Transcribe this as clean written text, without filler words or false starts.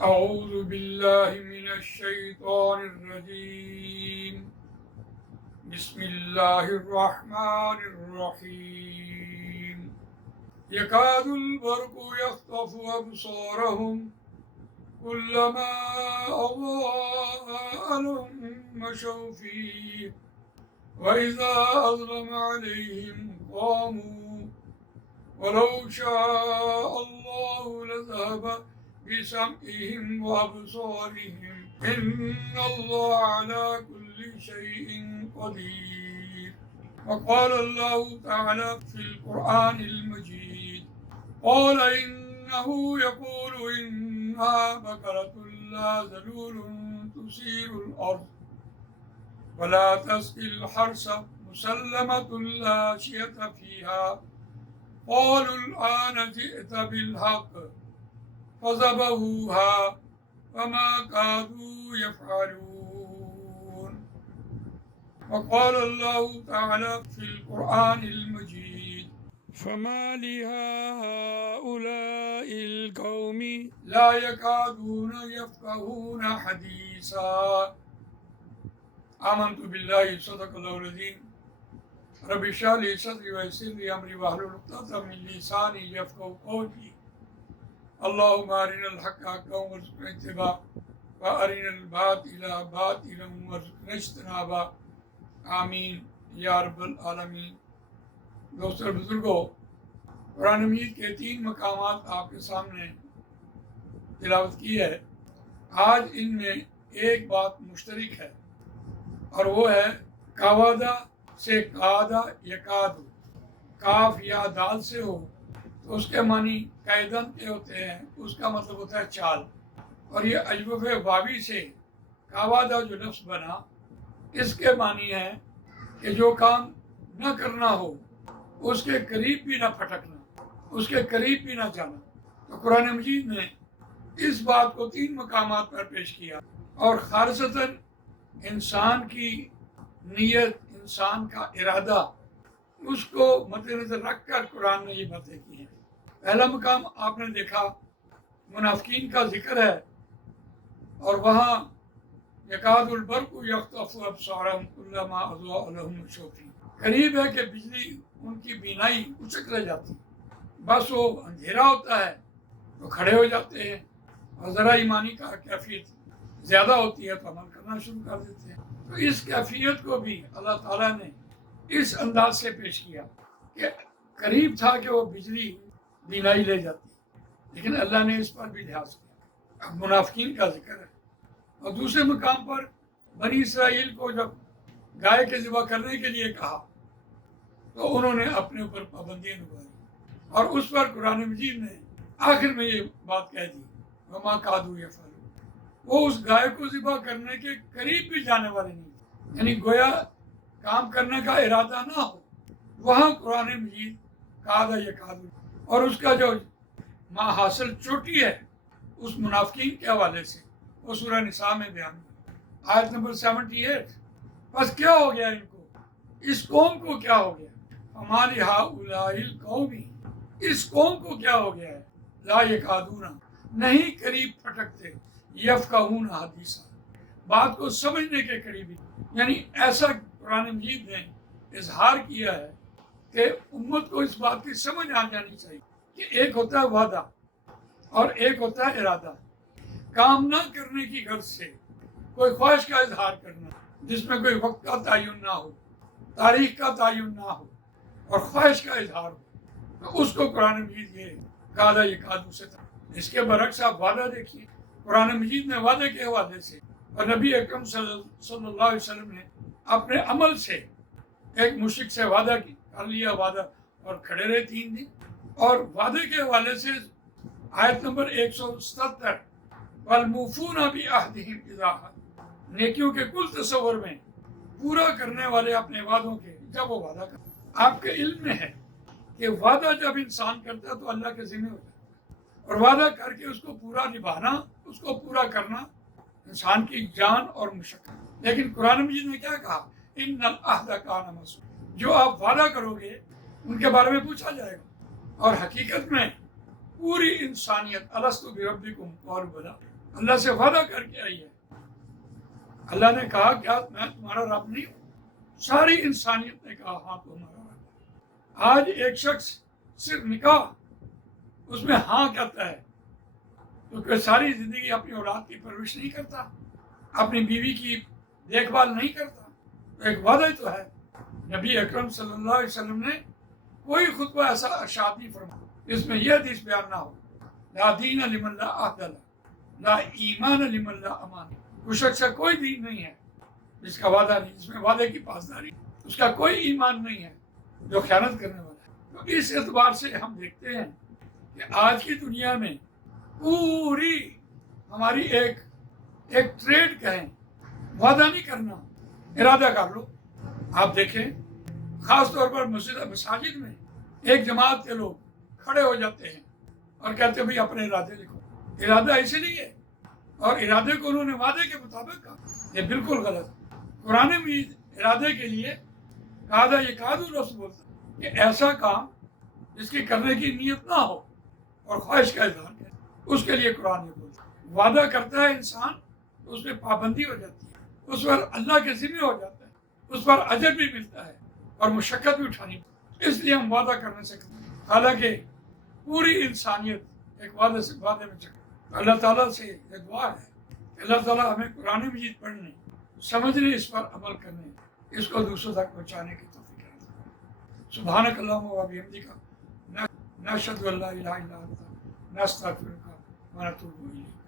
أعوذ بالله من الشيطان الرجيم بسم الله الرحمن الرحيم يكاد البرق يخطف أبصارهم كلما أضاء لهم مشوا فيه وإذا أظلم عليهم قاموا ولو شاء الله لذهب بسمعهم وأبصارهم إن الله على كل شيء قدير. وقال الله تعالى في القرآن المجيد قال إنه يقول إنها بقرة لا ذلول تثير الأرض ولا تسقي الحرث مسلمة لا شية فيها قالوا الآن جئت بالحق فذبحوها وما كادوا يفعلون. وقال الله تعالى في القرآن المجيد فما لهؤلاء القوم لا يكادون يفقهون حديثا. آمنت بالله صدق الله العظيم رب اشرح لي صدري ويسر لي امري واحلل عقدة من لساني يفقهوا قولي. اللهم ارنا الحق حقا وارزقنا اتباعه وارنا الباطل باطلا وارزقنا اجتنابه آمین یا رب العالمین. دوستو بزرگوں، قرآن مجید کے 3 مقامات آپ کے سامنے تلاوت کی ہے. آج ان میں ایک بات مشترک ہے اور وہ ہے کاوادہ سے کادا یکاد. کاف یا دال سے ہو تو اس کے معنی قیدن کے ہوتے ہیں، اس کا مطلب ہوتا ہے چال. اور یہ اجوف واوی سے کاوادہ جو لفظ بنا اس کے معنی ہے کہ جو کام نہ کرنا ہو اس کے قریب بھی نہ پھٹکنا، اس کے قریب بھی نہ جانا. تو قرآن مجید نے اس بات کو 3 مقامات پر پیش کیا اور خالصتاً انسان کی نیت، انسان کا ارادہ، اس کو مد نظر رکھ کر قرآن نے یہ باتیں کی ہیں. پہلا مقام آپ نے دیکھا منافقین کا ذکر ہے اور وہاں یکاد البرق یخطف ابصارهم کلما اضاء لهم مشوا فیہ. قریب ہے کہ بجلی ان کی بینائی اچک رہ جاتی، بس وہ اندھیرا ہوتا ہے تو کھڑے ہو جاتے ہیں اور ذرا ایمانی کا کیفیت زیادہ ہوتی ہے تو عمل کرنا شروع کر دیتے ہیں. تو اس کیفیت کو بھی اللہ تعالیٰ نے اس انداز سے پیش کیا کہ قریب تھا کہ وہ بجلی بینائی لے جاتی، لیکن اللہ نے اس پر بھی لحاظ کیا. اب منافقین کا ذکر ہے. اور دوسرے مقام پر بنی اسرائیل کو جب گائے کے ذبح کرنے کے لیے کہا تو انہوں نے اپنے اوپر پابندیاں لگائی اور اس پر قرآن مجید نے آخر میں یہ بات کہہ دی وما کادوا یفعلون. وہ اس گائے کو ذبح کرنے کے قریب بھی جانے والے نہیں تھے، یعنی گویا کام کرنے کا ارادہ نہ ہو. وہاں قرآن مجید کادا یکاد اور اس کا جو ما حاصل چوٹی ہے اس منافقین کے حوالے سے وہ سورہ نساء میں بیان ہے، آیت نمبر 78. بس کیا ہو گیا ان کو، اس قوم کو کیا ہو گیا؟ ہماری ہؤلاء القوم، اس قوم کو کیا ہو گیا ہے؟ لا یکادون، نہیں قریب پھٹکتے، یفقہون حدیثا، بات کو سمجھنے کے قریبی. یعنی ایسا قرآن مجید نے اظہار کیا ہے کہ امت کو اس بات کی سمجھ آ جانی چاہیے کہ ایک ہوتا ہے وعدہ اور ایک ہوتا ہے ارادہ. کام نہ کرنے کی غرض سے کوئی خواہش کا اظہار کرنا جس میں کوئی وقت کا تعین نہ ہو، تاریخ کا تعین نہ ہو اور خواہش کا اظہار ہو، تو اس کو قرآن مجید یہ کادا یکاد سے تھا. اس کے برعکس آپ وعدہ دیکھیے، قرآن مجید نے وعدے کے حوالے سے اور نبی اکرم صلی اللہ علیہ وسلم نے اپنے عمل سے ایک مشرک سے وعدہ کر لیا وعدہ اور کھڑے رہے 3 دن. اور وعدے کے حوالے سے آیت نمبر 177 والموفون بعہدہم اذا عاہدوا، نیکیوں کے کل تصور میں پورا کرنے والے اپنے وعدوں کے جب وہ وعدہ کرتے. آپ کے علم میں ہے کہ وعدہ جب انسان کرتا ہے تو اللہ کے ذمہ ہوتا ہے اور وعدہ کر کے اس کو پورا نبھانا، اس کو پورا کرنا انسان کی جان اور مشقت. لیکن قرآن مجید نے کیا کہا؟ ان العہد کان مسئولا، جو آپ وعدہ کرو گے ان کے بارے میں پوچھا جائے گا. اور حقیقت میں پوری انسانیت الستو بربکم قالوا بلی، اللہ سے وعدہ کر کے آئی ہے. اللہ نے کہا کیا میں تمہارا رب نہیں ہوں؟ ساری انسانیت نے کہا ہاں تو ہمارا رب ہے. آج ایک شخص صرف نکاح اس میں ہاں کہتا ہے کیونکہ ساری زندگی اپنی اولاد کی پرورش نہیں کرتا، اپنی بیوی کی دیکھ بھال نہیں کرتا. ایک وعدہ تو ہے. نبی اکرم صلی اللہ علیہ وسلم نے کوئی خطبہ ایسا ارشاد نہیں فرمایا اس میں یہ حدیث بیان نہ ہو لا دین لمن لا عہد لہ لا ایمان لمن لا امان. اس شخص کا کوئی دین نہیں ہے جس کا وعدہ نہیں، جس میں وعدے کی پاسداری، اس کا کوئی ایمان نہیں ہے جو خیانت کرنے والا ہے. تو اس اعتبار سے ہم دیکھتے ہیں کہ آج کی دنیا میں پوری ہماری ایک ٹریڈ کہیں، وعدہ نہیں کرنا، ارادہ کر لو. آپ دیکھیں خاص طور پر مساجد میں ایک جماعت کے لوگ کھڑے ہو جاتے ہیں اور کہتے ہیں بھائی اپنے ارادے لکھو. ارادہ ایسے نہیں ہے اور ارادے کو انہوں نے وعدے کے مطابق کہا. یہ بالکل غلط. قرآن مجید ارادے کے لیے کہا تھا یہ کہا رس بولتا کہ ایسا کام جس کی کرنے کی نیت نہ ہو اور خواہش کا اظہار کرے، اس کے لیے قرآن یہ بولتا. وعدہ کرتا ہے انسان تو اس میں پابندی ہو جاتی ہے، اس پر اللہ کے ذمہ ہو جاتا ہے، اس پر اجر بھی ملتا ہے اور مشقت بھی اٹھانی. اس لیے ہم وعدہ کرنے سے حالانکہ پوری انسانیت ایک وعدے میں چکے. اللہ تعالیٰ سے یہ دعا ہے کہ اللہ تعالیٰ ہمیں قرآن مجید پڑھنے، سمجھنے، اس پر عمل کرنے، اس کو دوسروں تک پہنچانے کی توفیق عطا فرمائے. سبحانک اللہم و بحمدک نشہد ان لا الہ الا انت نستغفرک و نتوب الیک.